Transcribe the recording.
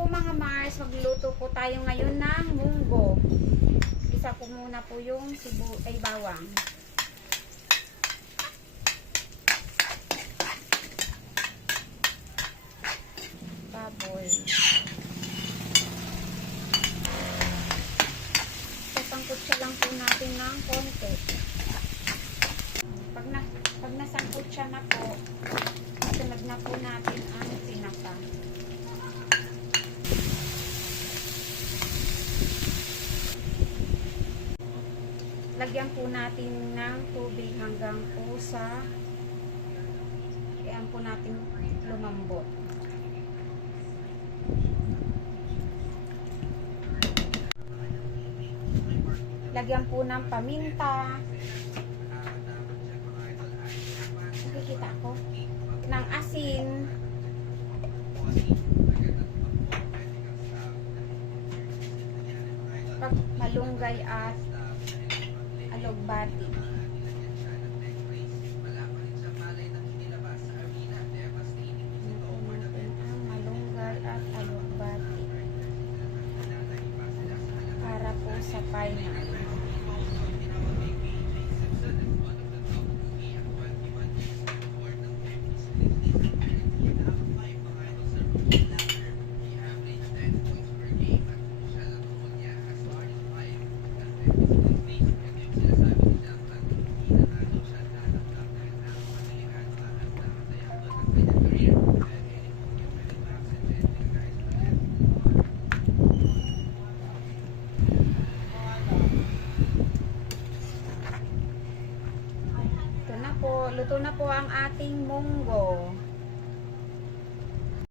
po mga Mars, magluluto po tayo ngayon ng munggo. Isa ko muna po yung bawang. Baboy. Sasangkot siya lang po natin ng konti. Pag nasangkot siya na po, sunod na po natin ang tinapa. Lagyan po natin ng tubig hanggang po sa po natin lumambot. Lagyan po ng paminta. Nakikita ko. Ng asin. Malunggay at alugbati. Malunggay at alugbati. Para po sa final. Luto na po ang ating munggo.